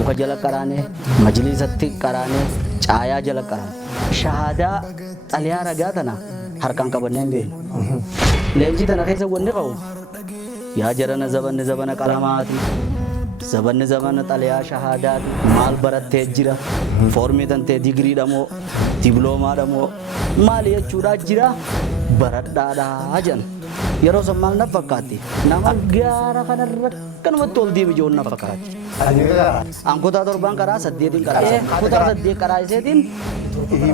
مكجلا كراني مجلسة كراني عايا جلا كراني شهادة عليها رجعتنا هركان كبرنين بين لأنجي تناقيس ونقو يا جرنا زبن كلامات زبن عليها شهادات مال برات تجرا فورمي تنتي ديجري دمو دبلوما دمو مال يجورا جرا برات دادا أجن yeroo san maal na fakkaatti nama gaara kan mattool deemi joon na fakkaatti an kutaa torban karaa saddeetiin karaa kutaa saddeet karaa iseetiin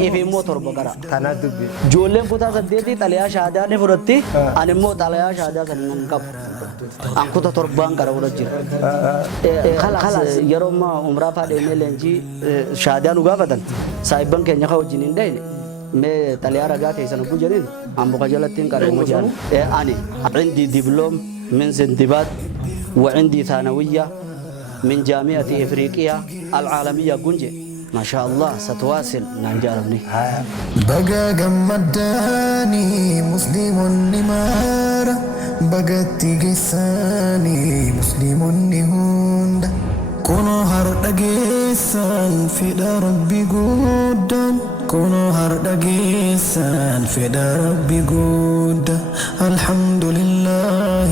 ifi immoo torba karaa Kana dubbi. ijoolleen kutaa saddeetii xalayaa shaadaa ni fudhatti ani immoo xalayaa shaadaa kan hin qabu an kutaa torban karaa fudhat jira kala yeroo ma umraa faadheenee leenjii shaadaa nu gaafatan saayibban keenya ka wajjin hin dhayne मैं तलियार आगा कैसे न पूछें हम बुका जलतीन करें मुझे आने عندي دبلوم من زندباد وعندي ثانوية من جامعة إفريقيا العالمية جنجة ما شاء الله ستواصل نانجاربني بقى جمداني مسلم نمار بقى تيجساني مسلم نهوند كونو هردقيسان في ربي قدام كونو هردقيسان في ربي قد الحمد لله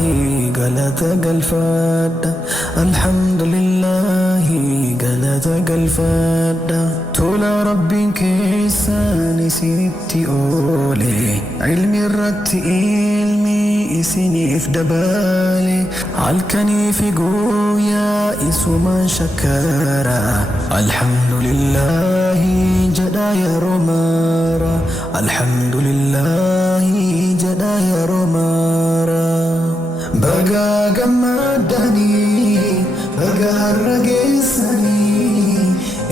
قالت قلفاد الحمد لله قالت قلفاد تولا ربي كيسان سيرتي أولي علمي الرت علمي إسني في دبالي عالكني في قويا إسوما شكرا الحمد لله جدا يا رومارا الحمد لله جدا يا رومارا بقى قمداني بقى الرقيساني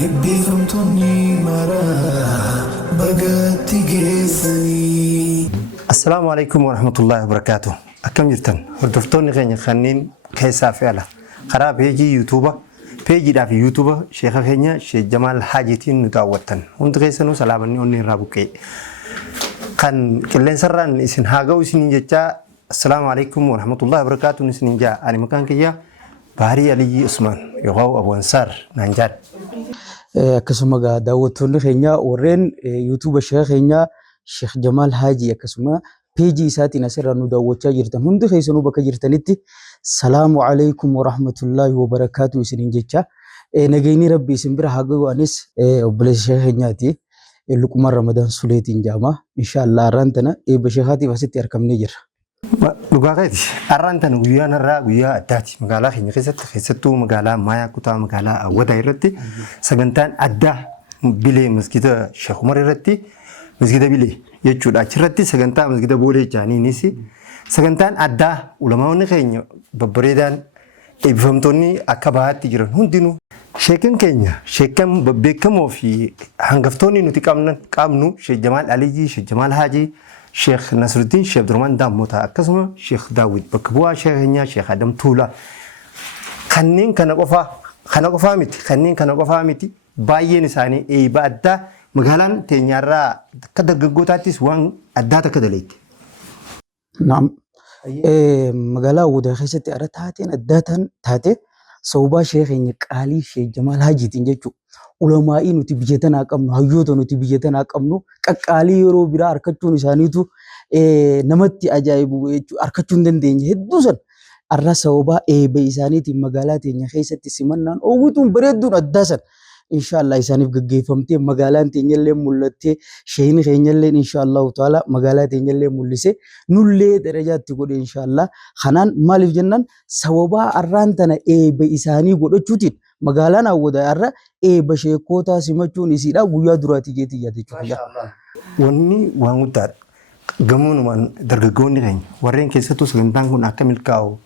إبدي فمتوني مرا بقى تيجيساني. السلام عليكم ورحمة الله وبركاته. أكم جرتن وردفتوني غني خنين كيسا فعلا خراب هيجي يوتيوبا بيجي دا في يوتيوب شيخ خنيا شيخ جمال حاجتين نتاوتن وانت كيسنو سلامني أوني رابوكي كان كلن سران اسن هاغو اسن جتا السلام عليكم ورحمة الله وبركاته نسن جا أنا مكان كيا بحري علي عثمان يغاو أبو أنصار نانجاد akkasuma gaa daawwattoonni keenya warreen yuutuuba sheekh keenya Sheekh Jamaal Haajii akkasuma peejii isaatiin asirraa nu daawwachaa jirtan hundi keessanuu bakka jirtanitti salaamu alaykum wa rahmatullaahi wa barakaatu isiniin jecha nageenyi rabbi isin bira haa ga'u anis obboleessa sheekh keenyaati Luqmaan Ramadaan Suleetiin jaama inshaallah arraan tana eebba sheekhaatiif asitti argamnee jirra. dhugaaqeeti arraan tan guyyaan irraa guyyaa addaati magaalaa keenya keessattuu magaalaa Maayaa kutaa magaalaa Awwadaa irratti sagantaan addaa bilee masgida Sheekh Umar irratti masgida bilee jechuudha achirratti sagantaa masgida boolee jaaniinis sagantaan addaa ulamaawwan keenya babbareedaan eebbifamtoonni akka bahaatti jiran hundinuu sheekan keenya sheekan beekamoo fi hangaftoonni nuti qabnu Sheekh Jamaal Aliyyi Sheekh Jamaal Haajii Sheekh Nasruddin Sheekh Abdurrahman Daamota akkasuma Sheekh Daawud bakka bu'aa sheekh keenya Sheekh Adam Tuulaa kanneen kana qofaa miti baay'een isaanii eebba addaa magaalaan teenyarraa akka dargaggootaattis waan addaa takka daleetti. Naam. Magaalaa Awwadaa keessatti ara taateen addaa taate sababa sheekh keenya qaalii Sheekh Jamaal Haajiitiin jechuudha. Ulamaa'ii nuti biyya tanaa qabnu hayyoota nuti biyya tanaa qabnu qaqqaalii yeroo biraa harkachuun isaaniitu namatti ajaa'ibu jechuudha. Harkachuu hin dandeenye hedduu san arra sababa eebba isaaniitiin magaalaa teenya keessatti simannaan oowwituun bareedduun addaa san inshaallah isaaniif gaggeeffamtee magaalaan teenyallee mul'attee sheeyni keenyallee inshaallah ta'ala magaalaa teenyallee mul'ise nullee darajaatti godhe inshaallah. Kanaan maaliif jennaan sababa arraan tana eebba isaanii godhachuutiin magaalaan Awwadaa irra eebba sheekootaa simachuun isiidha guyyaa duraatii jeetii jechuudha. Wanni waan guddaadha. Gamoonumaan dargaggoonni keenya warreen keessattuu sagantaan kun akka milkaa'u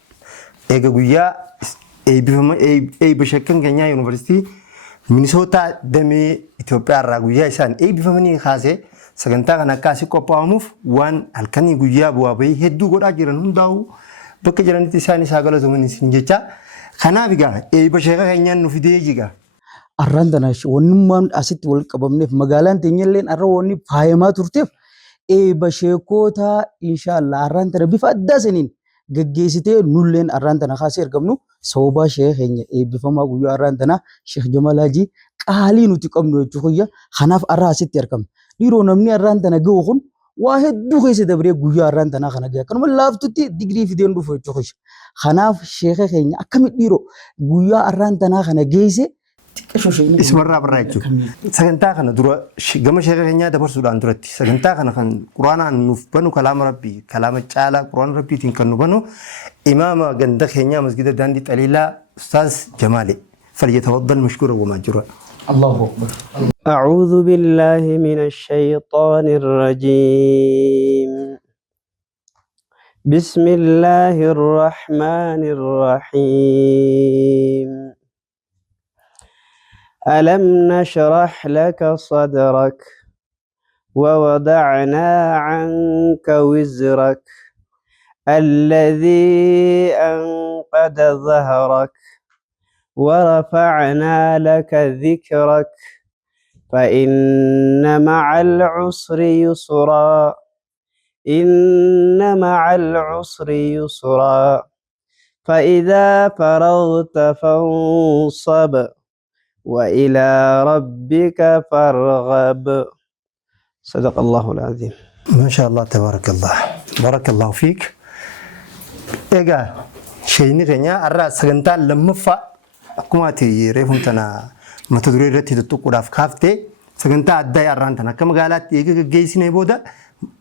eega guyyaa eebba sheekan keenyaa yuunivarsiitii Minisootaa damee Itoophiyaa irraa guyyaa isaan eebbifamanii kaasee sagantaa kan akkaasii qophaa'amuuf waan halkanii guyyaa bu'aa bahii hedduu godhaa jiran hundaa'u bakka jiranitti isaan isaa galatoomanii sin jecha kanaaf egaa eebba sheeka keenyaan nu fidee jiga. Arraan tana wannummaan asitti wal qabamneef magaalaan teenyalleen arra wanni faayamaa turteef eebba sheekootaa inshaallah arraan tana bifa addaa saniin geggeessitee nulleen arraan tana kaasee argamnu sababa sheekh keenya eebbifamaa guyyaa arraan tana Sheekh Jamal Hajii qaalii nuti qabnu jechuudha. Kanaaf arraa asitti argamna. Dhiiroo namni arraan tana ga'u kun waa hedduu keessa dabree guyyaa arraan tanaa kana ga'e. Akkanuma laaftutti digirii fideen dhufu jechuudha. Kanaaf sheekh keenya akkamitti dhiiroo guyyaa arraan tanaa kana geesse ismarraa birraa jechuudha. Sagantaa kana dura gama sheekha keenyaa dabarsuudhaan duratti sagantaa kana kan quraanaan nuuf banu kalaama rabbii kalaama caalaa quraana rabbiitiin kan nu banu imaama ganda keenyaa masgida daandii xaliilaa ustaaz Jamaali falyatafaddal mashkuuran wa maajura. Allahu akbar. أعوذ بالله من الشيطان الرجيم بسم الله الرحمن الرحيم ألم نشرح لك صدرك ووضعنا عنك وزرك الذي أنقض ظهرك ورفعنا لك ذكرك فإن مع العسر يسرا إن مع العسر يسرا فإذا فرغت فانصب وإلى ربك فارغب صدق الله العظيم. ما شاء الله تبارك الله بارك الله فيك. إيجا شيء نغنيا الرأس سجنتا لما فا أكماتي ريفون تنا ما تدري رتي تتوقع راف كافته سجنتا أداي أرانتنا كم قالت إيجا جيسين بودا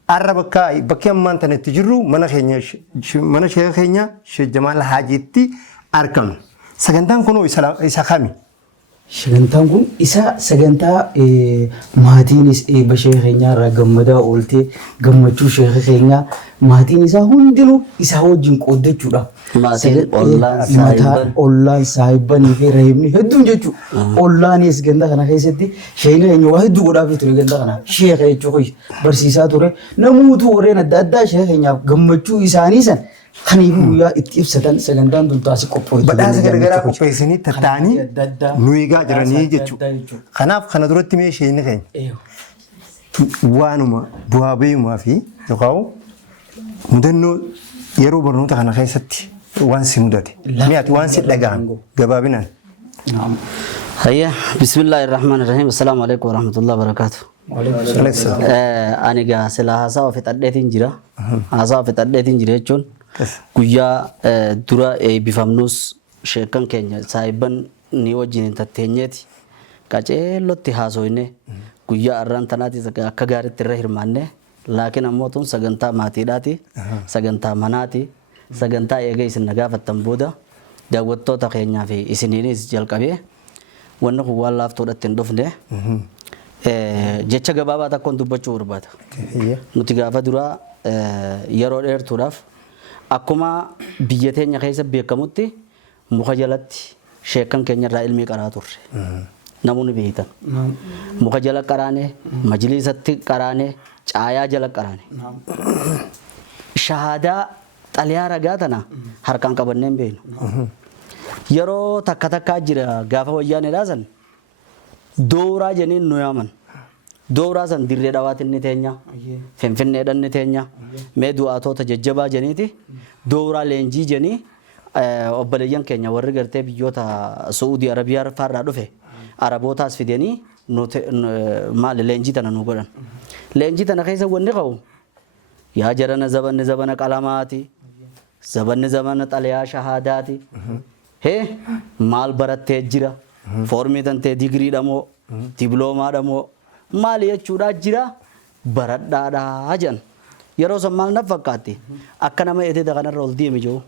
أربكا بكي أمان تنا تجرو منا خينيا منا شيء خينيا شيء جمال حاجتي أركان سجنتا كونو إسحامي Sagantaan kun isa sagantaa maatiinis eebba sheekh keenyaa irraa gammadaa oolte gammachuu sheekh keenyaa maatiin isaa hundinuu isaa wajjin qooddachuudha. Ollaan saahibanii fi rahimni hedduun jechuudha. Ollaanis ganda kana keessatti sheekni keenya waa hedduu godhaafii ture ganda kana sheekha jechuudha barsiisaa ture. Namoota warreen adda addaa sheekh keenyaaf gammachuu isaanii san kaniif guyyaa itti ibsatan sagantaan tun taasii qophoofte. Badhaasa garagaraa qopheessanii tattaanii nu eegaa jiranii jechuudha. Kanaaf kana duratti mee sheekni keenya waanuma bu'aa beeyumaa fi yookaan mudannoo yeroo barnoota kana keessatti waan si mudate mi'aati waan si dhaga'an gabaabinaan. هيا بسم الله الرحمن الرحيم السلام عليكم ورحمة الله وبركاته. أنا جا سلا هذا في تدريتين جرا هذا في تدريتين جرا جون كويا درا بفهمنوس شيكان كينيا سايبان نيوجين تتنيتي كأجل تهازوينه كويا أران تناتي كعار تريه مانه لكن أموتون سجنتا ماتيداتي سجنتا مناتي سجنتا يجي سنجافة تنبودا دعوتو تكينيا في إسنينيس جالكابيه wanna ku walaaf todhatten dhufne jecha gabaabaa takkoon dubbachuu barbaada. Nuti gaafa dura yeroo dheertuudhaaf akkuma biyya teenya keessa beekamutti muka jalatti sheekan keenya irraa ilmii qaraa turre. Namoonni beektan. Muka jala qaraane, majlisatti qaraane, caayaa jala qaraane. Shahaadaa xaliyaa ragaa tana harkaan qabannee hin beeknu. Yeroo takka takkaa jira gaafa wayyaan edaasan dooraa jeniin nu yaaman dooraa san dirree dhawaatiin ni teenya finfinneedhaan ni teenya mee du'aatoota jajjabaa jeniiti dooraa leenjii jenii obboleeyyan keenya warri gartee biyyoota Suudii Arabiyaa faarraa dhufe Arabootaas fidanii maali leenjii tana nu godhan leenjii tana keessa wanni qabu yaa jarana zabana qalamaati zabana xaliyaa shahaadaati. Maal barattee jira foormii tantee digirii dhamoo diploomaa dhamoo maal jechuudha jira baradhaadhaa jedhan yeroo san maal naf fakkaatti akka nama eetee kanarra ol deemi jiru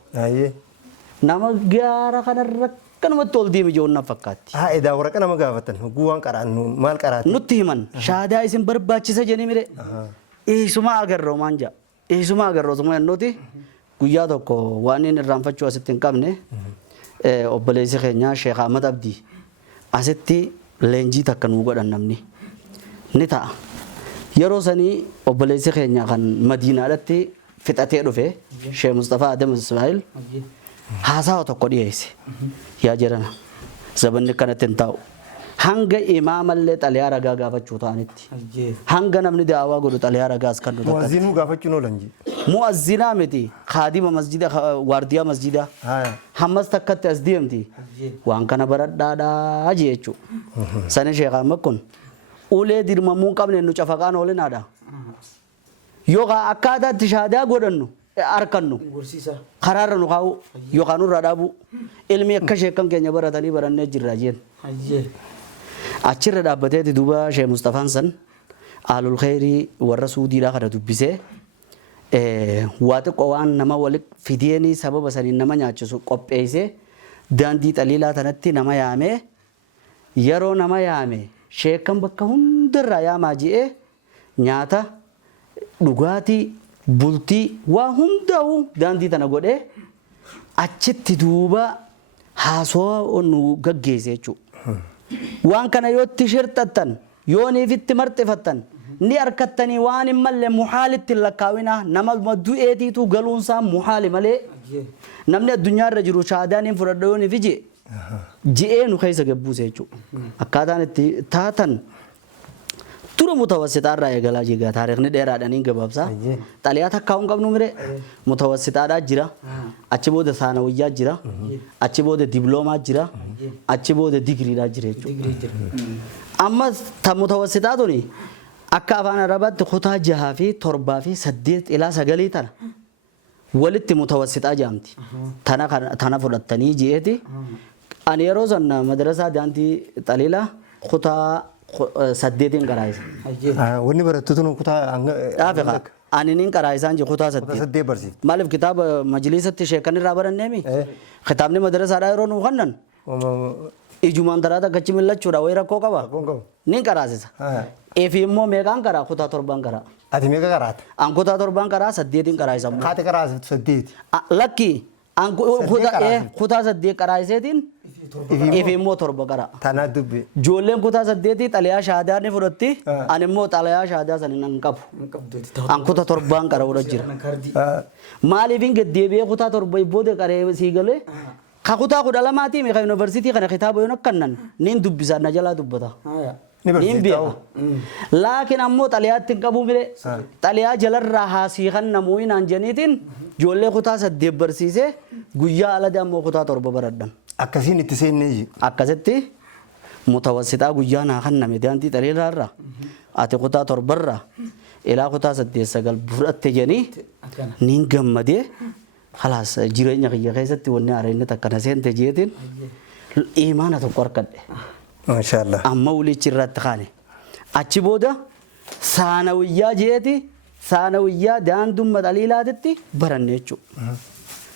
nama gaara kanarra kanumatti ol deemi jiru naf fakkaatti. Edaa waraqaa nama gaafatan guwaan qaraannu maal qaraati? Nutti himan shahaadaa isin barbaachisa jedhanii mire eesuma agarroo maan jaa eesuma agarroo suma yannooti guyyaa tokko waan inni irraanfachuu asitti hin qabne. Obboleessi keenya Sheekh Ahmad Abdii asitti leenjii takka nuu godhan namni ni ta'a. Yeroo sanii obboleessi keenya kan Madiinaadhaatti fixatee dhufe Sheekh Mustafaa Adam Ismaa'il haasawa tokko dhiyeesse. Yaa jirana zabanni kanatti hin taa'u hanga imaamallee xaliyaa ragaa gaafachuu ta'anitti hanga namni daawaa godhu xaliyaa ragaa as kan nu takka muazzinuu gaafachuun oolan ji mu'azzinaa miti kaadima masjida waardiyaa masjida hammas takkatti as deemti waan kana baradhaadhaa jechu sani sheekha makkun ulee dirmamuun qabne nu cafaqaan oolinaadha yookaan akkaataatti shaadaa godhannu arkannu karaarra nu kaa'u yookaan nurra dhaabu ilmi akka sheekan keenya baratanii barannee jirra jeen achirra dhaabbateeti duuba Sheekh Mustafaan san aalul khayrii warra suudiidhaa kana dubbisee waa xiqqoo waan nama wali fideeni sababa saniin nama nyaachisu qopheessee daandii xaliilaa tanatti nama yaamee yeroo nama yaame sheekan bakka hundarraa yaamaa ji'ee nyaata dhugaatii bultii waa hundaa'u daandii tana godhee achitti duuba haasoo nu gaggeesse jechuudha. Waan kana yootti shirtattan yooniif itti marxifattan ni arkattanii waan hin malle muhaalitti lakkaawina nama du'eetiitu galuunsaa muhaali malee namni addunyaarra jiru shaadaan hin fudhadha yooniif ji'ee nu keessa gabbuuse jechuudha. Akkaataan itti taatan tura mutawassitaarraa eegalaa jigaa taariikhni dheeraadhaan gabaabsa. Xaliyaa takkaa hin qabnu mire mutawassitaadhaa jira. Achi booda saanawiyyaa jira. Achi booda dibloomaa jira. Achi booda digriidhaa jira jechuudha. Ammas ta mutawassitaa tuni akka afaan arabaatti kutaa 6 fi 7 fi 8 ilaa 9 tana walitti mutawassitaa jaamti. Tana fudhattanii ji'eeti. Ani yeroo san madrasaa daandii xaliilaa kutaa 8 qaraayisa. wanni barattoota kutaa Dhaafeqa ani nin qaraayisaan je kutaa 8. saddeet barsiifti. Maaliif kitaaba majlisatti sheekan irraa baranneemi? Kitaabni madrasaadhaa yeroo nu kannan ijumaan daraata gachi millachuudha wayi rakkoo qaba. Nin qaraasisa. Eefi immoo meeqaan qaraa kutaa 7 qaraa. Ati meeqa qaraata? An kutaa 7 qaraa 8 qaraayisa. Kaate qaraasa 8. Lakki an kutaa 8 qaraayiseetiin eefi immoo 7 qaraa. Tanaa dubbi. Ijoolleen kutaa 8 xaliyaa shaadaa ni fudhatti ani immoo xaliyaa shaadaa san hin qabu. An kutaa 7 qaraa wada jira. Maaliif hin gaddeebi'ee kutaa 7 booda qaree sii galee kakutaa 12 meeqa yuunivarsiitii kana kitaaba yoon akkannan nin dubbisaa na jalaa dubbata. Nin beeka. Laakiin ammoo xaliyaatti hin qabu mire xaliyaa jalarraa haasii kan namuu hinaan jeniitiin ijoollee kutaa 8 barsiisee guyyaa alatti ammoo kutaa 7 baradhan. Akkasiin itti seennee ji. Akkasitti mutawassitaa guyyaa naa kan name daandii xaliilaarraa ati kutaa 7rraa ilaa kutaa 8-9 fudhatte jení nin gammadee خلاص jireenya kiyya keessatti wanni areenni takkana seente jeetiin imaana tokko harkadhe. Maashaallah. Amma ulichi irratti kaane. Achi booda saanawiyyaa jeeti saanawiyyaa daandumma xaliilaatitti baranne jechuudha.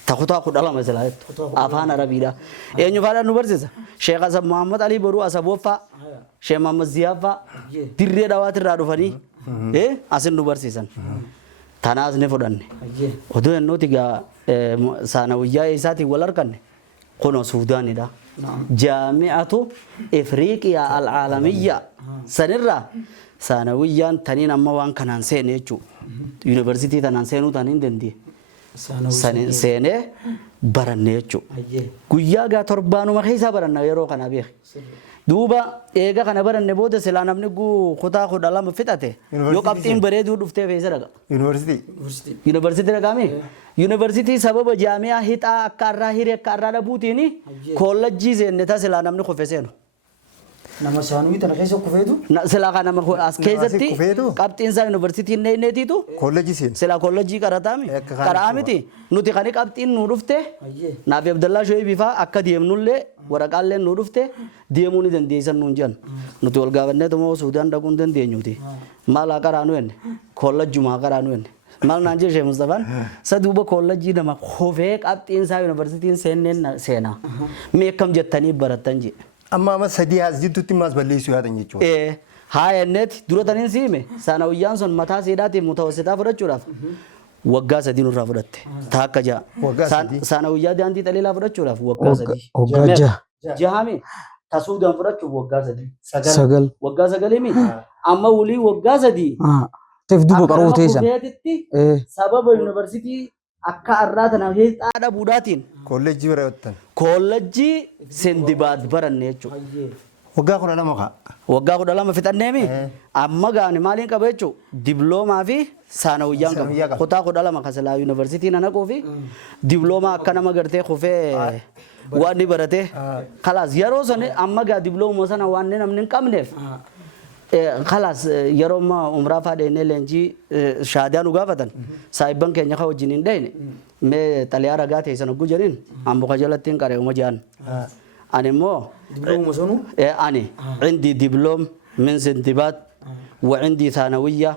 Takutaa 12 silaatti afaan arabiidha. Eenyu faadhaan nu barsiisa? Sheekh Hasan Muhammad Ali Boruu Asaboffaa, Sheekh Muhammad Ziyaaffaa dirree dhawaatirraa dhufanii asin nu barsiisan. Tanaas ni fudhanne. Oduu yennuuti gaa saanawiyyaa isaatiin wal arganne kunoo Suudaanidha. Jaami'atu Ifriiqiyaa al-Aalamiyyaa sanirraa saanawiyyaan taniin amma waan kanaan seene jechuudha. Yuunivarsiitii tanaan seenuu taniin dandeenye. Seenee baranne jechuudha. Guyyaa gaa torbaanuma keessaa baranna yeroo kana beeke. Duuba eega kana baranne booda silaa namni kutaa 12 fixate yoo qabxiin bareeduu dhuftee feesa dhaqa. Yuunivarsiitii dhaqame. Yuunivarsiitii sababa jaami'aa hixaa akka irraa hiree akka irraa dhabuutiin koolleejjii seenne ta'a silaa namni kufe seenu. Nama saanuu tana keessa kufeetu? Silaa kan nama as keessatti qabxiin isaa yuunivarsiitiin neetiitu Koolleejjii seenu. silaa koolleejjii qarataami. Qaraa miti nuti kan qabxiin nu dhufte naaf Abdallaa Shoaib faa akka deemnullee waraqaallee nu dhufte deemuu ni dandeessan nuun jedhan. Nuti wal gaafannee tumoo Suudaan dhaquu hin dandeenyuti. Maal haa qaraa nu jenne? Koolleejjumaa qaraa nu jenne. Maal naan jee Sheekh Mustafaan saduuba koolleejjii nama kofee qabxiin isaa yuunivarsiitiin seenneen seenaa. Mee akkam jettanii barattan jee. Amma amma sadii as jidduutti maas balleessuu yaadan jechuudha. Haa enneeti dura taniin siime saanawiyyaan sun mataa siidhaatiin mutawassitaa fudhachuudhaaf waggaa 3 nurraa fudhatte. Taakka ja'a. Saanawiyyaa daandii xaliilaa fudhachuudhaaf waggaa 3. Waggaa 6. Jahame tasuudaan fudhachuuf waggaa 3. 9. Waggaa 9 mi amma wulii waggaa 3. Teef duuba qaroo teessan. Sababa yuunivarsiitii akka arraa tanaaf heexaa dhabuudhaatiin Koolleejjii bira yottan. koolleejjii Sindibaad baranne jechuudha. Waggaa 12 kaa. waggaa 12 fixanneemi amma gaani maaliin qaba jechuun dibloomaa fi saanawiyyaan Saanawiyyaa qaba qaba. kutaa 12 kasalaa yuunivarsiitii nana quufi dibloomaa akka nama gartee kufee waan ni barate kalaas yeroo sani amma gaa diblooma sana waan namni hin qabneef kalaas yeroo ma umraa faadheenee leenjii shaadaan ugaafatan saayibban keenya ka wajjin hin dhayne mee xaliyaa ragaa teessan hogguu jedhin ammuka jalatti hin qareema jedhan ani immoo دبلوم سنو أنا عندي دبلوم من سنتبات وعندي ثانوية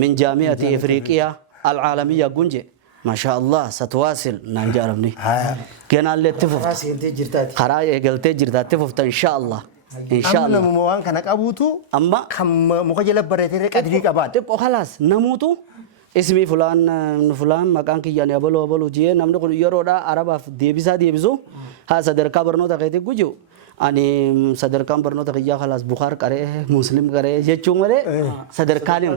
من جامعة إفريقيا العالمية جونجي ما شاء الله ستواصل نانجاربني كنا اللي تفوت راسي انت جرتاتي خراي قلت جرتات تفوت إن شاء الله إن شاء Amma الله namuma waan kana qabuutu أما kan muka jala bareetee qadrii qabaadha. تبقى خلاص نموتو اسمي فلان فلان مكان كي يعني أبلو جيه نمني كل يرودا عربة ديبسو ها صدر كابرنو تكيتي كوجو أني صدر كابرنو تكيا خلاص بخار كره مسلم كره يجوا مره صدر كانيم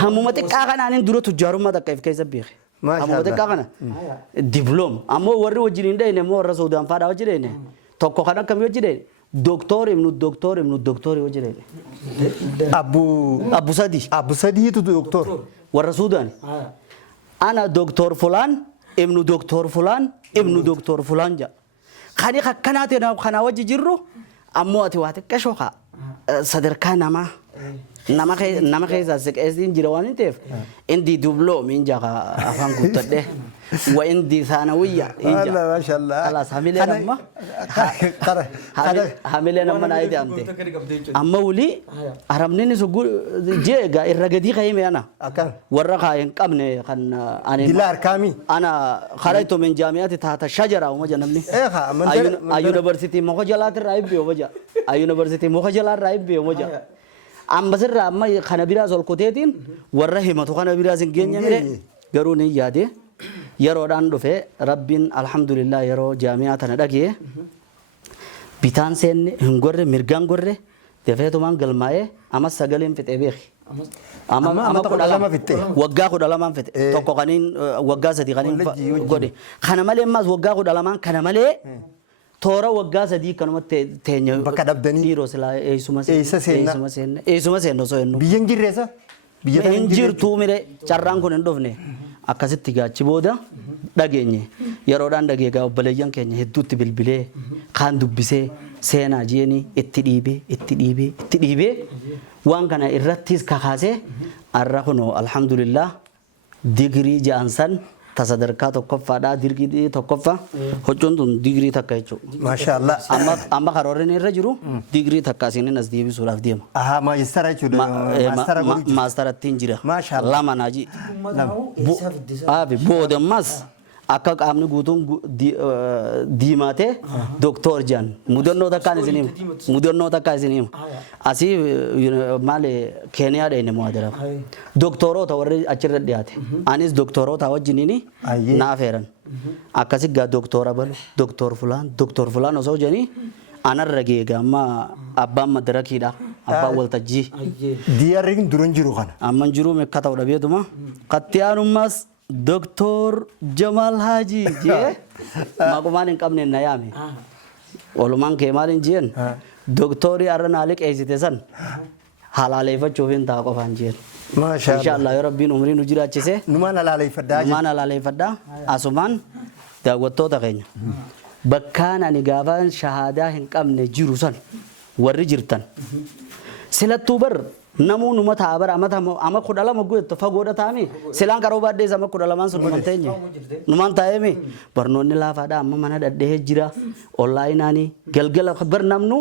همومتك كأنا أنا دورو تجارو ما تكيف كيس بيخ ما شاء همومتك الله. كأنا دبلوم أمو وري وجرين ده إنه مو رسودان فادا وجرين توكو كنا كم وجرين دكتور ابن دكتور وجرين أبو سادي Abbu sadiitu doktor. والرسودان أنا دكتور فلان ابن دكتور فلان جا خاني خناتي خنا وجه جرو أمواتي واتي كشوخا صدر كان nama keessa siqeessiin jira waan ta'eef indi dubloo min jaga afaan guuttadhe wa indi saanawiyya Allah mashallah. خلاص hamilee namma hamilee namma naa itti amte amma wuli aramni sugu jeega irra gadii qayyime ana Akkan. warra kaayin qabne kan ani Dila arkaami. أنا خرجت من جامعة تحت الشجرة وما جنبني. إيه خا، من در- من در- يونيفرسيتي مخجلات الرئيب بيومجا. يونيفرسيتي مخجلات الرئيب بيومجا. أم بس الرأي ما خنا بيراز الكتيتين والرحمة تو خنا بيراز الجنيا مره. قروني يادي. يرو دان دفع ربين الحمد لله يرو جامعة نداكيه. بيتان سن هنغورة مرجان غورة. دفع تومان قلماء أما سجلين في تبيخ. Amma tokko dhalama fitte. waggaa 12 fite tokko kaniin waggaa 3 kaniin Walajjii wajjin. godhe kana malee ammas waggaa 12 kana malee toora waggaa 3 kanuma teenya Bakka dhabdanii. dhiiroo silaa eessuma Eessa seenna? eessuma seenna osoo hennu Biyyan jirreessa. Biyya tana hin hin jirre. jirtuu mire carraan kun hin dhufne akkasitti gaachi booda dhageenye yeroodhaan dhageegaa obboleeyyan keenya hedduutti bilbilee kaan dubbisee seenaa jeeni itti dhiibee waan kana irrattis kakaasee arra kunoo alhamdulillah digirii ja'ansan tasadarkaa tokkoffaadhaa digirii tokkoffa hojjoon tun digirii takka jechuudha. Mashallah. Amma karoorri irra jiru digirii takka asiin as deebisuudhaaf deema. Aha maajistara jechuudha. Maastara godhu. Maastarattiin jira. Maashaallah. Lama naaji. Boodammas akka qaamni guutuun diimatee doktor jaan mudannoo takkaan isin himu. Mudannoo takkaa isin himu. Asii maali keeniyaa dheene muhaadara. Doktoroota warri achirra dhiyaate. Anis doktoroota wajjiniini Ayyee. naaf heeran. Akkasi gaa doktora balu doktor fulaan osoo jedhanii anarra geega amma abbaan madarakiidha. Abbaan waltajjii. Diyarriin duran jiru kana. Amman jiru meeqa ta'uu dhabeetuma. Qattiyaanumas Doktor Jamal Haji jee maqumaan hin qabne na yaame. Walumaan kee maaliin jeen doktorii arra naa liqeessite san halaaleeffachuuf hin ta'a qofaan jeen. Mashallah. Inshaallah yoo rabbiin umrii nu jiraachise Numaan alaaleeffadhaa jechuudha. numaan halaaleeffadhaa asumaan daawwattoota keenya. Bakkaan ani gaafaan shahaadaa hin qabne jiru san warri jirtan silattuu bar namuu numa ta'a bara ama kudha lama guutu fagoodha taa'ame silaan qaroo baadhees ama kudha lamaan sun numan teenye numan taa'eeme barnoonni laafaadha amma mana dhadhee jira onlaayinaanii galgala bar namnu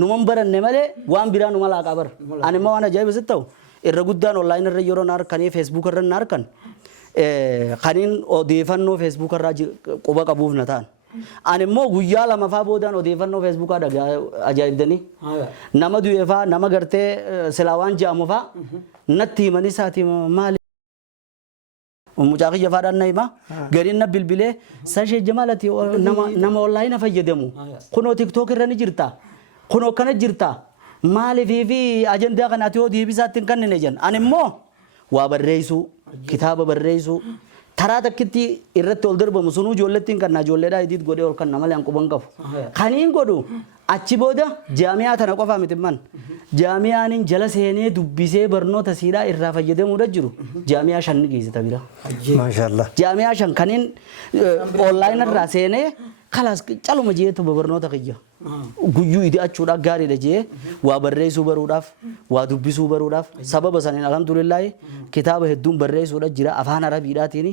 numan baranne malee waan biraa numa laaqaa bar ani immoo waan ajaa'ibsitti ta'u irra guddaan onlaayinii irra yeroo na harkanii feesbuuk irra na harkan kaniin odeeffannoo feesbuuk irraa quba qabuuf na ta'an. Ani immoo guyyaa lama faa boodaan odeeffannoo feesbuukaa dhagaa ajaa'ibdanii nama du'ee faa nama gartee silaa waan jedhamu faa natti himanii isaati maali. Mucaa kiyya faadhaan na hima gariin na bilbilee sashee jamaalati nama onlaayina fayyadamu kunoo tiktook irra ni jirta kunoo kana jirta maaliifii fi ajandaa kanaati yoo deebisaatti hin kennine jan ani immoo waa barreessuu kitaaba barreessuu taraa takkitti irratti ol darbamu sunuu ijoollettiin kan ijoolleedhaa idiit godhee ol kan nama leen quban qabu. Kaniin godhu achi booda jaamiyaa tana qofaa miti man. Jaamiyaanin jala seenee dubbisee barnoota siidaa irraa fayyadamuudha jiru. Jaamiyaa shan ni geessita bira. Maashaallah. Jaamiyaa shan kaniin online irraa seenee kalas caluma jeetu barnoota kiyya. Guyyuu idi achuudhaaf gaariidha jee waa barreessuu baruudhaaf waa dubbisuu baruudhaaf sababa saniin alhamdulillah kitaaba hedduun barreessuudha jira afaan arabiidhaatiin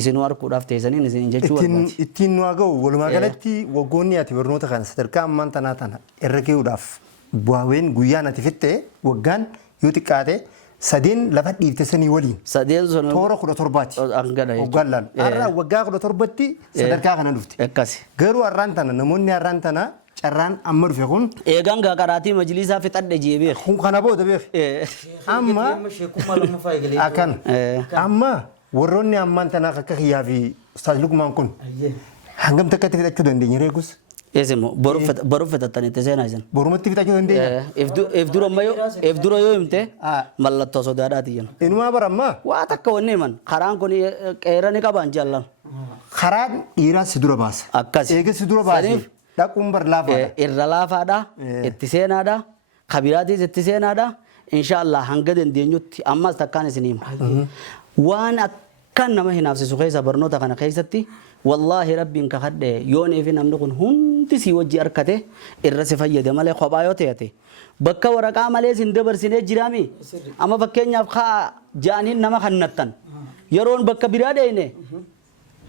isinuu harkuudhaaf teessaniin isin jechuu barbaade. Ittiin nu haa ga'u walumaa galatti waggoonni ati barnoota kana sadarkaa ammaan tanaa tana irra ga'uudhaaf bu'aawwan guyyaan ati fitte waggaan yoo xiqqaate sadeen lafa dhiifte sanii waliin. Sadeen sun toora 17 waggaan laalu. Har'a waggaa 17tti sadarkaa kana dhufte. Akkasi. Garuu har'aan tana namoonni har'aan tana carraan amma dhufe kun eegaan gaaqaraatii majlisaa fixadhe jee beek. kun kana booda beek. Amma akkan amma warroonni ammaan tanaa akka kiyyaa fi ustaaz Luqmaan kun hangam takkatti fixachuu dandeenya reegus. Eesimo boruuf fixattanii itti seenaa isin. Borumatti fixachuu dandeenya. If dura yoo himte mallattoo sodaadhaati jenna. Inumaa barammaa. Waa takka wanni himan karaan kun qeera ni qabaan jaallan. Karaan dhiiraa si dura baasa. Akkasi. Eega si dura baasee dhaquun bar laafaadha. Irra laafaadha. Itti seenaadha. Kabiraatiis itti seenaadha. Inshaallah hanga dandeenyutti ammas takkaan isin hima. Waan akkan nama hinaafsisu keessa barnoota kana keessatti wallaahi rabbiin kakadhe yoonii fi namni kun hundi si wajji harkate irra si fayyade malee kophaa yoo ta'e bakka waraqaa malee sin dabarsinee jiraami amma fakkeenyaaf kaa ja'aniin nama kannattan yeroon bakka biraa dheeyne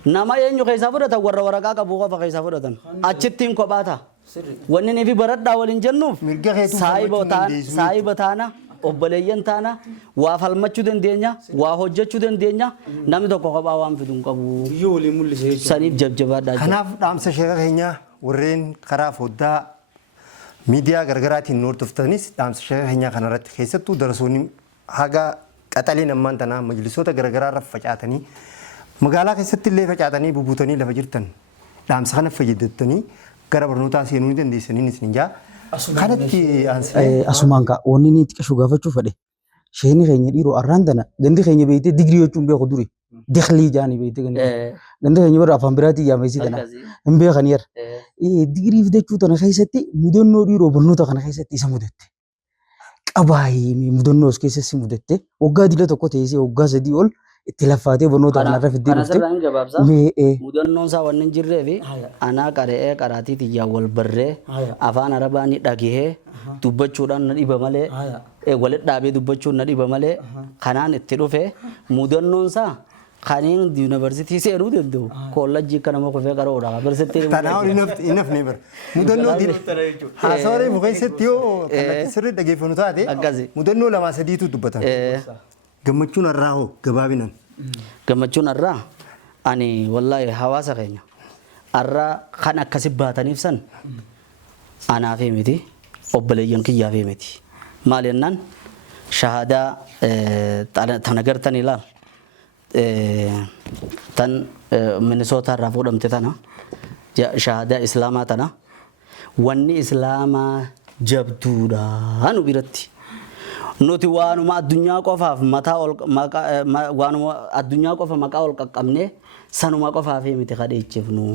nama eenyu keessaa fudhatan warra waraqaa qabu qofa keessaa fudhatan achittiin kophaa ta'a wanni ni fi baradhaa waliin jennuuf saayiba taana obboleeyyan taana waa falmachuu dandeenya waa hojjechuu dandeenya namni tokko kophaa waan fiduun qabu biyyoo waliin mul'ise saniif jabjabaadhaa. Kanaaf dhaamsa sheeka keenya warreen karaa foddaa miidiyaa gargaraatiin hordoftanis dhaamsa sheeka keenya kanarratti keessattuu darsoonni haga qaxaliin ammaan tanaa majlisoota garagaraa irra facaatanii magaalaa keessatti illee facaatanii bubuutanii lafa jirtan dhaamsa kana fayyadattanii gara barnootaa seenuu ni dandeessanii isin jaa. Kanatti asumaan kaa wanni ni xiqqashuu gaafachuu fedhe sheekni keenya dhiiroo arraan tana gandi keenya beeytee digirii jechuun beeku duri diklii jaanii beeytee gandi keenya bara afaan biraatii yaamessi tana hin beekan yer digirii fidachuu tana keessatti mudannoo dhiiroo barnoota kana keessatti isa mudatte qabaayii mudannoo as keessatti mudatte waggaa dila tokko teessee waggaa sadii ol itti laffaatee barnoota kanarra fiddee dhufte. Mudannoon isaa waan hin jirree fi anaa qara'ee qaraatii xiyyaa wal barree afaan arabaa ni dhagahee dubbachuudhaan na dhiba malee walitti dhaabee dubbachuun na dhiba malee kanaan itti dhufe mudannoon isaa kaniin yuunivarsiitii seenuu danda'u koolleejjii akka nama kufee qara'uudha. Tanaa ol hinafne bara mudannoo haasawaa mukeessatti yoo kallattii sirrii dhageeffanu taate mudannoo lamaa sadiitu dubbatan. Gammachuun har'aa hoo gabaabinaan. Gammachuun har'aa ani wallaahi hawaasa keenya har'aa kan akkasi baataniif san anaaf miti obboleeyyan kiyyaaf miti maal jennaan shahaadaa tan agartan ilaal tan Minnesota irraa fuudhamte tana shahaadaa islaamaa tana wanni islaamaa jabduudha nu biratti. Nuti waanuma addunyaa qofaaf waanuma addunyaa qofa maqaa ol qaqqabne sanuma qofaaf miti kadheechifnu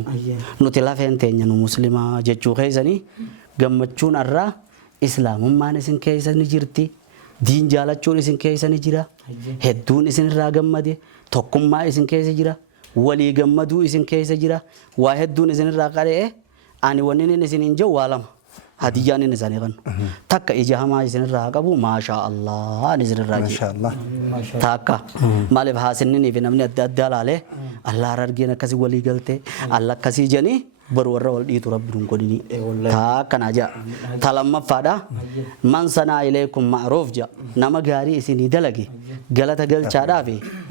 nuti lafeen teenya nu muslimaa jechuu keessanii gammachuun har'aa islaamummaan isin keessa ni jirti diin jaalachuun isin keessa ni jira hedduun isin irraa gammade tokkummaa isin keessa jira walii gammaduu isin keessa jira waa hedduun isin irraa qadhee ani wanni isin hin jiru waa lama. Hadiyyaan inni isaanii kan takka ija hamaa isinirraa qabu maashaa Allah ani isinirraa jiru takka maaliif haasinni fi namni adda addaa laalee Allah argeen akkasii walii galtee Allah akkasii janii baru warra wal dhiitu rabbi dun godhini takka na jaa talamaffaadha man sanaa ilaykum ma'ruuf jaa nama gaarii isinii dalage galata galchaadhaaf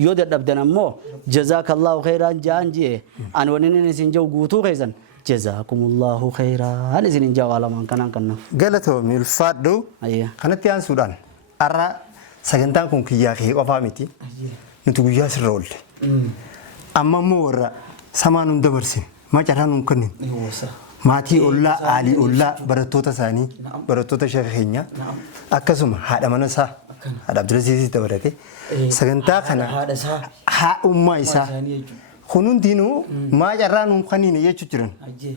yoo dadhabdan ammoo jazaakallahu khairan jaan jee ani wanni isin jiru guutuu keessan. جزاكم الله خيرا هل إذن جاوا لما كنا قالتو من الفادو كانت يان سودان أرى سجنتان كون كياكي وفامتي نتوجه سرول أما مورا سمانون دبرسين ما جرانون كنن ماتي أولا علي أولا برتوتا ساني برتوتا شيخينيا أكسم هذا منسا haadha Abdulaziz dabalate sagantaa kana haa ummaa isaa kun hundinuu maa carraa nuun kaniine jechuu jiran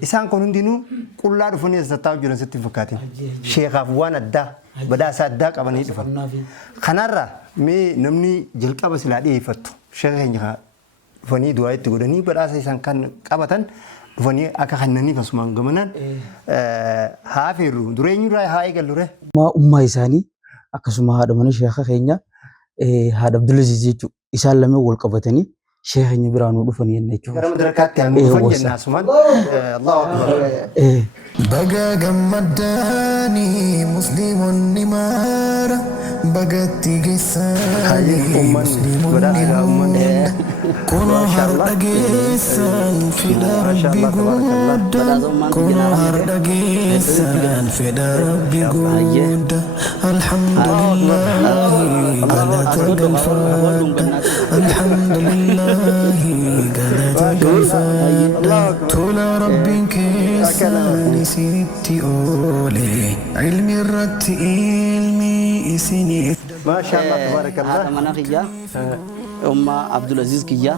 isaan kun hundinuu qullaa dhufanii as taa'u jiran sitti fakkaatin sheekaaf waan addaa badhaasa addaa qabanii dhufan kanarra mee namni jalqaba silaa dhiyeeffattu sheeka keenya dhufanii du'aa itti godhanii badhaasa isaan kan qabatan dhufanii akka kannaniif asumaan gamanaan haa feerru dureenyurraa haa eegallure. Ummaa isaanii akkasuma haadha mana sheeka keenya haadha Abdulaziz jechuudha isaan lameen wal qabatanii sheeka keenya biraan dhufanii jenna jechuudha. Gara madarakaatti haa dhufan jennaa asumaan Allahu Akbar. Baga gammadanii musliimonni maara bagatti geessanii musliimonni hunda kunoo har'a geessan fedha rabbi guddaa kunoo har'a geessan fedha rabbi guddaa alhamdulillahi galata galfadha alhamdulillahi galata galfadha tola rabbiin keessan isinitti oole ilmi irratti ilmi isiniif ما شاء الله تبارك الله. هذا مناخيا Abdulaziz kiyya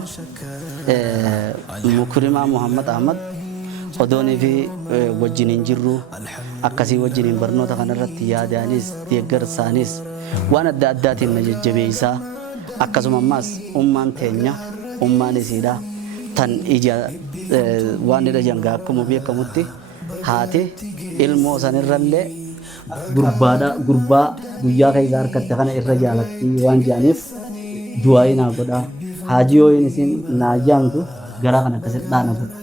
Mukrima Muhammad Ahmad odoonii fi wajjiniin jirru akkasii wajjiniin barnoota kanarratti yaadaanis deeggarsaanis waan adda addaatiin na jajjabeessaa akkasuma ammaas ummaan teenya ummaan isiidha tan ija waan ija jangaa akkuma beekamutti haati ilmoo sanirrallee gurbaa guyyaa keessa harkatte kana irra jaalatti waan jedhaniif du'aa naa godha haajii yoo isin naa jaamtu garaa kan akkasitti dhaana godha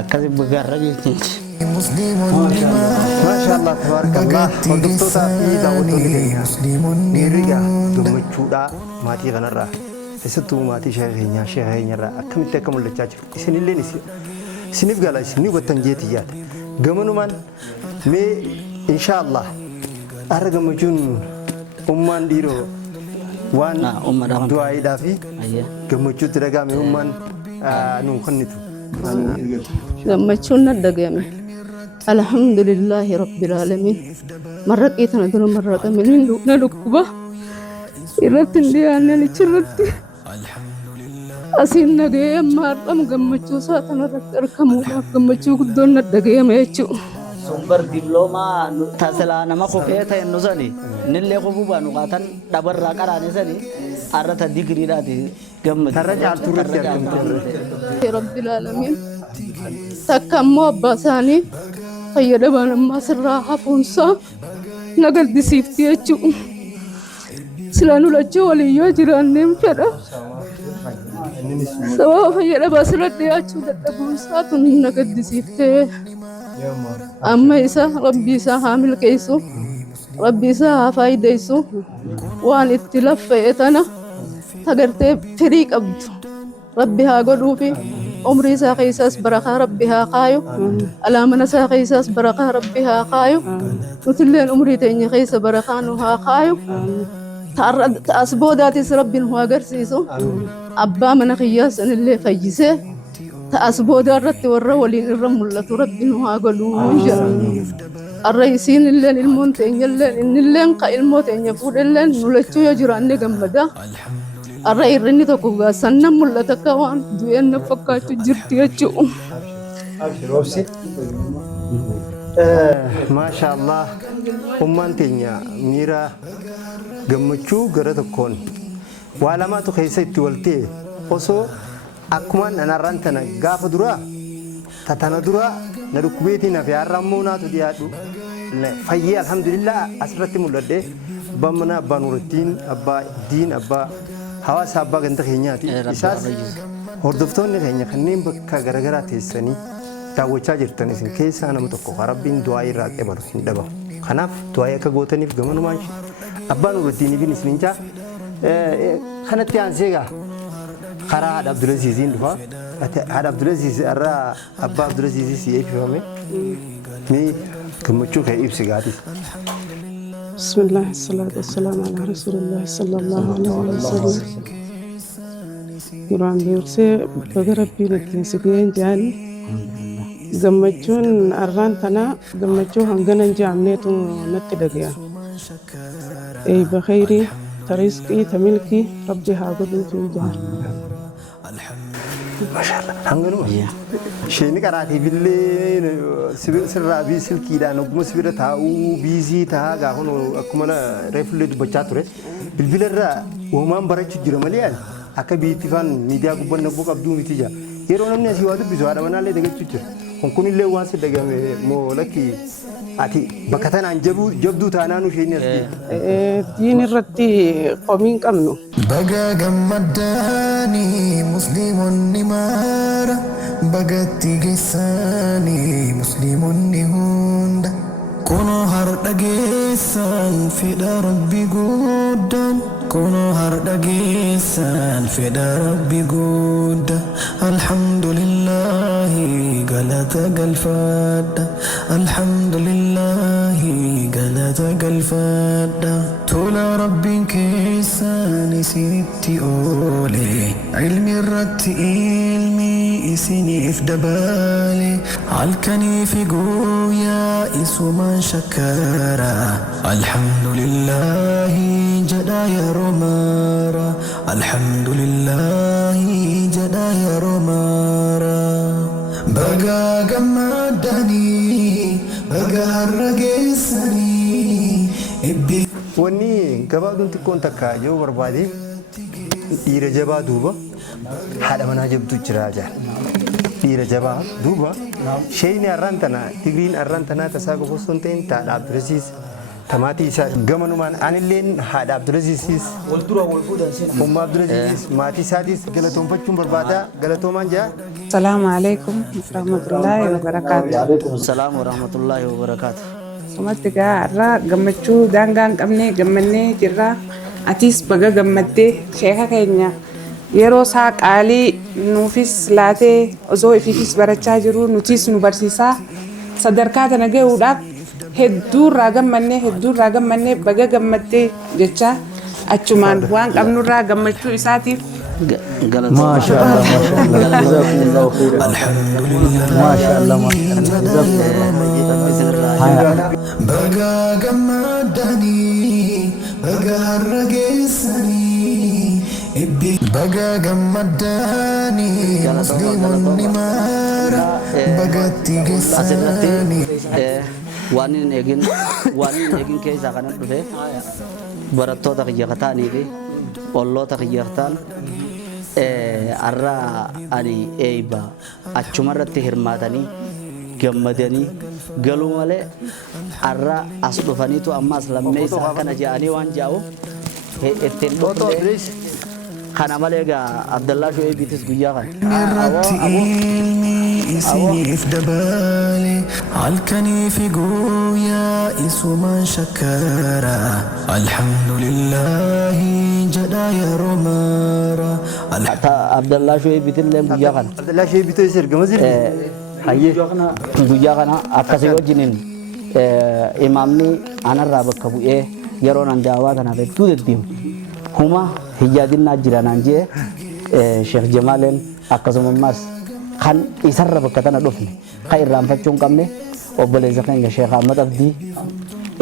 akkasi bugarra jechuudha. ما شاء الله تبارك الله hordoftoota fi daawwattoonni keenya miiriga gammachuudha maatii kanarraa keessattuu maatii sheeka keenyarraa akkamitti akka mul'achaa jiru isinillee isiniif gala isin hubattan jeetii yaada gamanumaan mee insha Allah har'a gammachuun ummaan dhiiroo waan du'aayiidhaa fi gammachuutti dhagahame ummaan nuun kennitu. gammachuun na dhagahame alhamdulillahi rabbil alamin marraqii tana dura marraqamin na dhukkuba irratti hin dhiyaanne lichirratti asiin dhagahee amma har'am gammachuu isaa tanarratti argamuudhaaf gammachuu guddoon na dhagahame jechuudha. Sumber diploma tasela nama kofee ta'e nusani nillee kofuu baanu qaatan dhabarraa qaraane sani arrata digriidhaati gammadu. Tarra caaltuu irratti argamte. Rabbil alamin takka ammoo abbaa isaanii fayyadaman ammaa sirraa hafuunsaa na gaddisiifti jechuudha. Sila lulachuu waliin yoo jiraanneen fedha. Sababa fayyadamaa sirra dhiyaachuu dadhabuunsaa tun na gaddisiiftee. amma isa rabbi isaa haa milkeessu rabbi isaa haa faayideysu waan itti laffa'e tana tagartee firii qabdu rabbi haa godhuufi umrii isaa keessaas barakaa rabbi haa kaayu alaamana isaa keessaas barakaa rabbi haa kaayu nutilleen umrii teenya keessa barakaa nu haa kaayu ta'as boodaatis rabbi nu agarsiisu abbaa mana kiyyaas sanillee fayyisee ta'as booda irratti warra waliin irra mul'atu rabbi nu haa godhu arra isiin illeen ilmoon teenya illeen innilleen ka ilmoo teenya fuudhelleen nulachuu yoo jiraanne gammada arra irrinni tokko sannan mul'ata akka waan du'een na fakkaachuu jirti jechuudha. Maasha Allah ummaan teenya miira gammachuu gara tokkoon waa lamaatu keessa itti waltee osoo akkumaan anarraan tana gaafa duraa tatana duraa na dhukkubeetii naaf yaarrammoo naatu dhiyaadhu fayyee alhamdulillah asirratti mul'adhee abbaan mana abbaa nuurattiin abbaa diin abbaa hawaasa abbaa ganda keenyaati isaas hordoftoonni keenya kanneen bakka garaagaraa teessanii daawwachaa jirtan isin keessaa nama tokko rabbiin du'aa irraa qebalu hin dhabamu kanaaf du'aa akka gootaniif gamanumaan abbaa nuurattiin ibin isininchaa kanatti aanseegaa خرا هذا عبد العزيز دفا هذا عبد العزيز الرا أبا عبد العزيز سيف فهمي مي كم تشوف هاي إبسقاتي بسم الله الصلاة والسلام على رسول الله صلى الله عليه وسلم يران بيرسي بقرب بينك سكين جاني gammachuun arraan tana gammachuu hangana jaamneetu natti dhagaya أي بخيري ترزقي تملكي ربي هاقدو توجه ما شاء الله هنقول شيء نكراتي بالله سر أبي سلكي ده نقوم سبيرة تاو بيزي تها قاهون أكمل رفلت بچاتره بالبلرة وهم برا تجرا مليان أكبر تفان ميديا كوبان نبوك أبدو متيجا يرون من يسوع ده بيزوار mana le dengan cucur hongkong ile wansi dengan mo laki ati bakatan anjabu jabdu tananu shini asti دين الرتي قومين كمنو بقى جمداني مسلم نمار بقى تيجساني مسلم نهوند كونو هردقيسان في ربي قدان كونو هردقيسان في ربي قد الحمد لله قلت قلفاد الحمد لله قلت قلفاد تولا ربي كيسان سيتي أولي علمي الرت علمي إسني إفدبالي عالكني في قويا إسوما شكرا الحمد لله جدا يا رومارا الحمد لله جدا يا رومارا بقى قمداني بقى الرقيساني إبي wanni gabaadhuun xiqqoon takka yoo barbaade dhiira jabaa duuba haadha manaa jabdu jira jaa dhiira jabaa duuba shayni arraan tana digriin arraan tanaa tasaa qofa osoo hin ta'in taadha Abdulaziz tamaatii isaa gamanumaan anilleen haadha Abdulaziz umma Abdulaziz maatii isaatis galatoonfachuun barbaada galatoomaan jaa السلام عليكم ورحمة الله وبركاته وعليكم السلام ورحمة الله وبركاته سمعت قارة قمتشو دانغان قمني قمني جرا أتيس بقى قمتي شيخة كينيا يرو ساق علي نوفيس لاتي أزوي فيس برچا جرو نوتيس نوبرسيسا صدركات نجي وداب هدور راقم مني بقى قمتي جتشا أتشمان وان قمنو را قمتشو إساتي ما شاء الله جزاكم الله خيرا الحمد لله ما شاء الله ما شاء الله جزاكم الله بقى قمداني بقى الرقيساني بقى قمداني مسلم نمار بقى تيجساني waanin eegin keessa kanan dhufe barattoota kiyyaqataanii fi olloota kiyyaqataan arraa ani eeyba achumarratti hirmaatanii gammadanii galuu malee arraa as dhufaniitu ammaas lammeessa akkana je'anii waan jaa'u ittiin dhufne kana malee egaa Abdallaa Shu'eebiitis guyyaa إسني في دبالي عالكني في قويا إسوما شكرا الحمد لله جدا يا رومارا Abdallaa Shu'eebiitis illee guyyaa kana Abdallaa Shu'eebiitis ergama jirti guyyaa kana akkasii wajjiniin imaamni anarraa bakka bu'ee yeroo nan daawaa kanaaf hedduu deddeemu huma hiyyaadinnaa jira naan jee Sheekh Jamaaleen akkasumas kan isarra bakka tana dhufne kan irraanfachuu hin qabne obboleessa keenya Sheekh Ahmad Abdii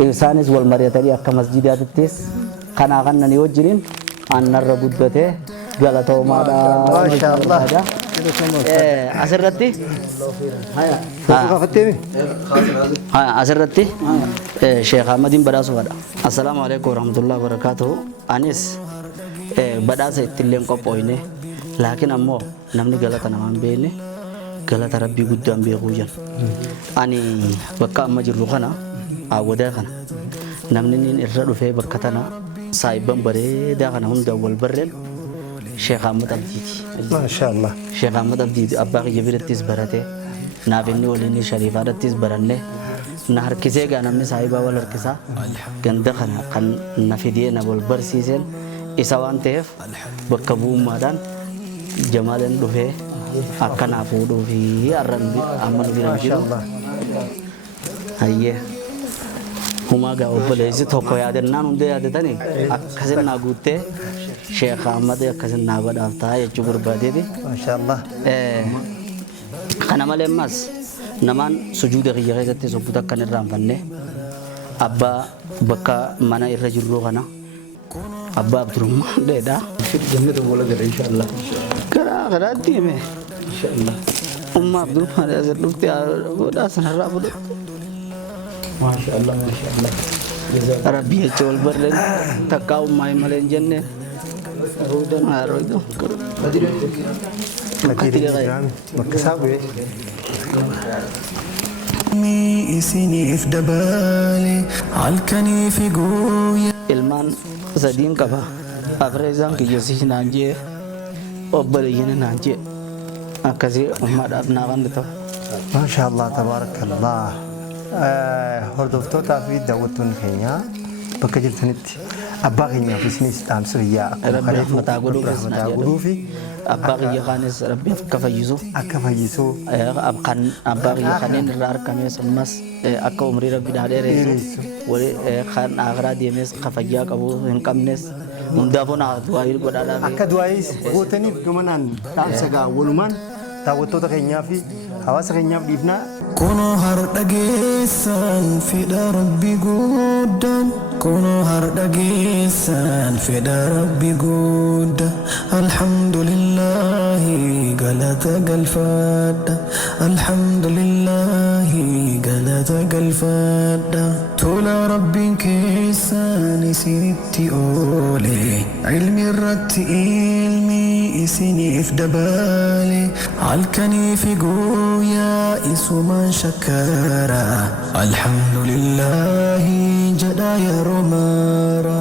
isaanis wal mari'atanii akka masjidaatittis kanaa kannanii wajjiniin annarra guddatee galatoomaadha. Maashaallah. Asirratti asirratti Sheekh Ahmadiin badhaasuudha. Assalaamu alaikum warahmatullahi wabarakatuhu. Anis badhaasa ittillee qophoofne laakiin ammoo namni galata namaan beekne galata rabbii guddaan beekuu jiran. Ani bakka amma jirru kana awwadaa kana namni irra dhufee bakka tana saayiban bareedaa kana hunda wal barreen Sheekh Ahmad Abdiiti. Maashaallah. Sheekh Ahmad Abdiiti abbaa kiyya birattis barate naaf inni waliin shariifaadhattis baranne na harkisee gaa namni saayibaa wal harkisaa ganda kana kan na fidee na wal barsiiseen isa waan ta'eef bakka bu'ummaadhaan Jamaaleen dhufee akka naa fuudhuu fi arran amma nu bira jiru. Hayyee. Humaa gaa obboleessi tokko yaadannaan hunda yaadatanii akkasin naa guuttee Sheekh Ahmad akkasin naa badhaaftaa jechuu barbaadeeti. Maashaallah. Kana malee ammas namaan sujuuda kiyya keessatti sobbuta akkan irraanfanne abbaa bakka mana irra jirru kana abbaa Abdurrahman dheedha. Jannata wala gala inshallah. Karaa deeme. Inshallah. Umma Abdurrahman asir dhufte godhaa sanarraa fuudhe. Mashallah, mashallah. Rabbi jecha wal barreen takkaa ummaa hin malee hin jenne. isiniif dabaale halkanii fi guyyaa. Ilmaan sadiin qaba. Afreesaan kiyyoosiis naan jee obboleeyyiin naan jee akkasii ummaadhaaf naa kan ta'u. Maashaallah tabaarakallah. Hordoftootaa fi daawwattoonni keenya bakka jirtanitti abbaa keenyaaf isinis dhaamsa biyyaa Rabbi rahmataa godhuu fi abbaa kiyya kaanis Rabbi akka fayyisu akka fayyisu kan abbaa kiyya kanneen irraa argames ammas akka umrii Rabbi naa dheeressu kan akhiraa deemes ka fayyaa qabu hin qabnes hundaafuu naa du'aa godhaadhaaf. akka du'aayis gootaniif gamanaan dhaamsa gaa walumaan daawwattoota keenyaa fi hawaasa keenyaaf dhiifnaa. Kunoo har'a geessan fedha Rabbi guddaan. Kunoo har'a geessan fedha Rabbi guddaan. Alhamdulillahi galata galfadha. Alhamdulillahi galata galfadha. Tola Rabbiin keessan isinitti oole. Ilmi irratti ilmi isiniif dabaale. Halkanii fi guyyaa isumaan shakkara. Alhamdulillahi jedha yeroo mara.